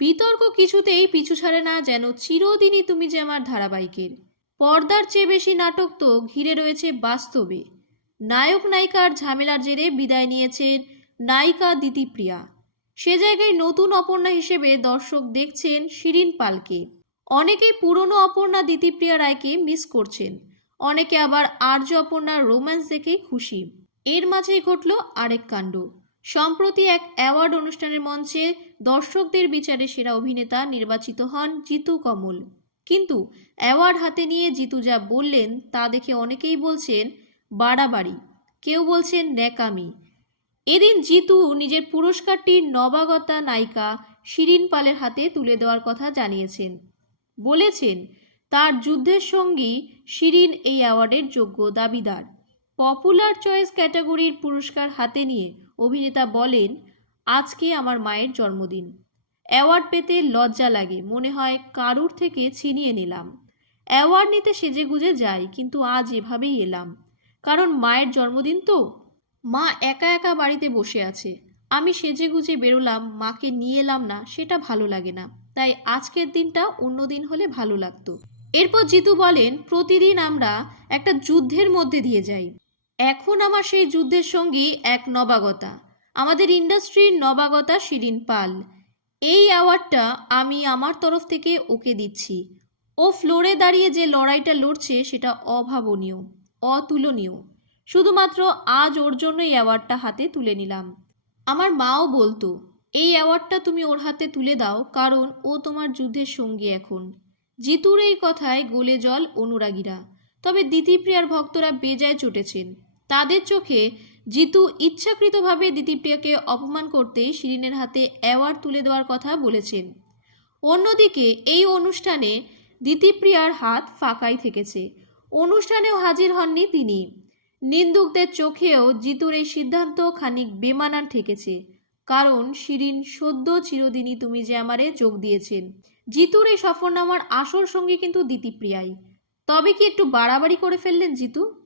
বিতর্ক কিছুতেই পিছু ছাড়ে না যেন চিরদিনই তুমি যে আমার ধারাবাহিকের। পর্দার চেয়ে বেশি নাটক তো ঘিরে রয়েছে বাস্তবে। নায়ক, নায়িকার ঝামেলার জেরে বিদায় নিয়েছেন নায়িকা দিতিপ্রিয়া। সে জায়গায় নতুন অপর্ণা হিসেবে দর্শক দেখছেন শিরিন পালকে। অনেকেই পুরনো অপর্ণা দিতিপ্রিয়া রায়কে মিস করছেন। অনেকে আবার আর্য অপর্ণার রোম্যান্স দেখেই খুশি। এর মাঝেই ঘটল আরেক কাণ্ড। সম্প্রতি এক অ্যাওয়ার্ড অনুষ্ঠানের মঞ্চে দর্শকদের বিচারে সেরা অভিনেতা নির্বাচিত হন জিতু কমল। কিন্তু অ্যাওয়ার্ড হাতে নিয়ে জিতু যা বললেন তা দেখে অনেকেই বলছেন, বাড়াবাড়ি। কেউ বলছেন, ন্যাকামি। এদিন জিতু নিজের পুরস্কারটি নবাগতা নায়িকা শিরিন পালের হাতে তুলে দেওয়ার কথা জানিয়েছেন। বলেছেন, তার যুদ্ধের সঙ্গী শিরিন এই অ্যাওয়ার্ডের যোগ্য দাবিদার। পপুলার চয়েস ক্যাটাগরির পুরস্কার হাতে নিয়ে অভিনেতা বলেন, আজকে আমার মায়ের জন্মদিন। অ্যাওয়ার্ড পেতে লজ্জা লাগে, মনে হয় কারুর থেকে ছিনিয়ে নিলাম। অ্যাওয়ার্ড নিতে সেজে গুজে যাই, কিন্তু আজ এভাবেই এলাম। কারণ মায়ের জন্মদিন তো। মা একা একা বাড়িতে বসে আছে। আমি সেজে গুজে বেরোলাম, মাকে নিয়ে এলাম না, সেটা ভালো লাগে না। তাই আজকের দিনটা অন্য দিন হলে ভালো লাগতো। এরপর জিতু বলেন, প্রতিদিন আমরা একটা যুদ্ধের মধ্যে দিয়ে যাই। এখন আমার সেই যুদ্ধের সঙ্গী এক নবাগতা। আমাদের ইন্ডাস্ট্রির নবাগতা শিরিন পাল। এই অ্যাওয়ার্ডটা আমি আমার তরফ থেকে ওকে দিচ্ছি। ও ফ্লোরে দাঁড়িয়ে যে লড়াইটা লড়ছে সেটা অভাবনীয়, অতুলনীয়। শুধুমাত্র আজ ওর জন্য এই অ্যাওয়ার্ডটা হাতে তুলে নিলাম। আমার মাও বলতো, এই অ্যাওয়ার্ডটা তুমি ওর হাতে তুলে দাও, কারণ ও তোমার যুদ্ধের সঙ্গী এখন। জিতুর এই কথায় গোলে জল অনুরাগীরা। তবে দিতিপ্রিয়ার ভক্তরা বেজায় চটেছেন। তাদের চোখে জিতু ইচ্ছাকৃতভাবে দিতিপ্রিয়াকে অপমান করতেই শিরিনের হাতে অ্যাওয়ার্ড তুলে দেওয়ার কথা বলেছেন। অন্যদিকে এই অনুষ্ঠানে দিতিপ্রিয়ার হাত ফাঁকাই থেকেছে। অনুষ্ঠানেও হাজির হননি তিনি। নিন্দুকদের চোখেও জিতুর এই সিদ্ধান্ত খানিক বেমানান ঠেকেছে। কারণ, শিরিন, সদ্য চিরদিনই তুমি যে আমারে যোগ দিয়েছেন। জিতুর এই সফরনামার আসল সঙ্গী কিন্তু দিতিপ্রিয়াই তবে কি একটু বাড়াবাড়ি করে ফেললেন জিতু?